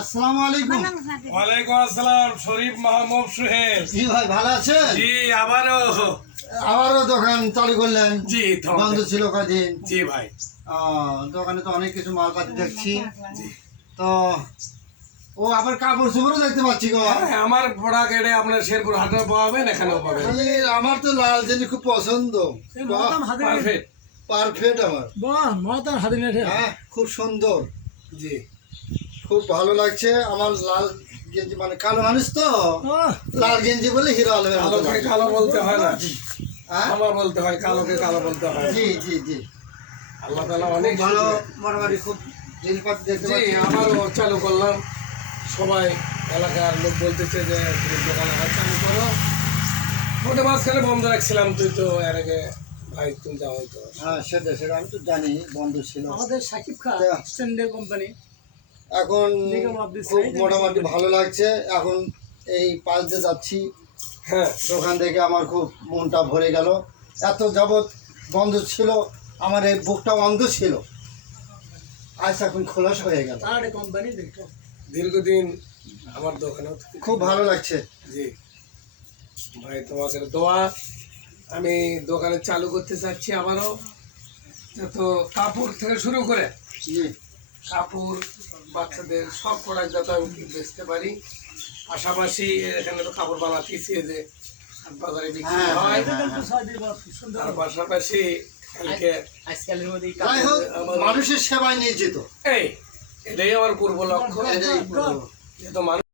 আসসালামু আলাইকুম। ওয়ালাইকুম আসসালাম। শরীফ মাহমুদ সোহেল। জি ভাই, ভালো আছেন? জি আবারও দোকান চালু করলেন? জি বন্ধ ছিল কদিন। জি ভাই। দোকানে তো অনেক কিছু মালপাতি দেখছি। জি। তো ও আবার কাপড় চোপড়ও দেখতে পাচ্ছি গো। হ্যাঁ, আমার প্রোডাক্ট এটা আপনার শেরপুর হাটেও পাবেন, এখানেও পাবেন। আমার তো লাল জিনিস খুব পছন্দ। পারফেক্ট। পারফেক্ট আমার। হ্যাঁ, খুব সুন্দর, জি। খুব ভালো লাগছে। আমার লাল গেঞ্জি, মানে কালো মানুষ তো, লাল গেঞ্জি বলে হিরো আলমের মতো কালোকে লাগে। কালো বলতে হয় না, হ্যাঁ? কালো বলতে হয়, কালোকে কালো বলতে হয়। জি জি জি, আল্লাহ তাআলা অনেক ভালো। শুকরিয়া। মোটামুটি খুব জিনিসপাতি দেখতে জি, পাচ্ছি। আমারও চালু করলাম। সবাই এলাকার লোক বলতেছে যে তুমি দোকান আবার চালু করো। ওটা মাঝখানে বন্ধ রাখছিলাম, তুই তো এর আগে ভাই তুমি যাও হয়তো। হ্যাঁ, সেটা সেটা আমি তো জানি বন্ধ ছিল। আমাদের সাকিব খান তা স্ট্যান্ডার্ড কোম্পানি এখন নিগম অফ দি খুব সাইড মোটামুটি ভালো লাগছে। এখন এই পাশ দিয়ে যাচ্ছি, হ্যাঁ, দোকান থেকে আমার খুব মনটা ভরে গেল। এত যাবৎ বন্ধ ছিল, আমার এই বুকটা বন্ধ ছিল, আজ এখন খোলাস হয়ে গেল। আর কোম্পানি দেখো দীর্ঘদিন আমার দোকানেও খুব ভালো লাগছে। জি ভাই, তোমাদের দোয়া। আমি দোকানে চালু করতে চাচ্ছি আবারও, যত কাপড় থেকে শুরু করে জি, কাপড়, বাচ্চাদের সব প্রোডাক্ট যাতে আমি বেচতে পারি। পাশাপাশি এখানে তো কাপড় বানাতেছি যে বাজারে বিক্রি হ্যাঁ, হয়, সুন্দর তার পাশাপাশি কালকে আজকালের মধ্যে যাই হোক, মানুষের সেবায় নিয়োজিত। এই এটাই আমার পূর্ব লক্ষ্য। এটাই পুরো। যেহেতু মানুষ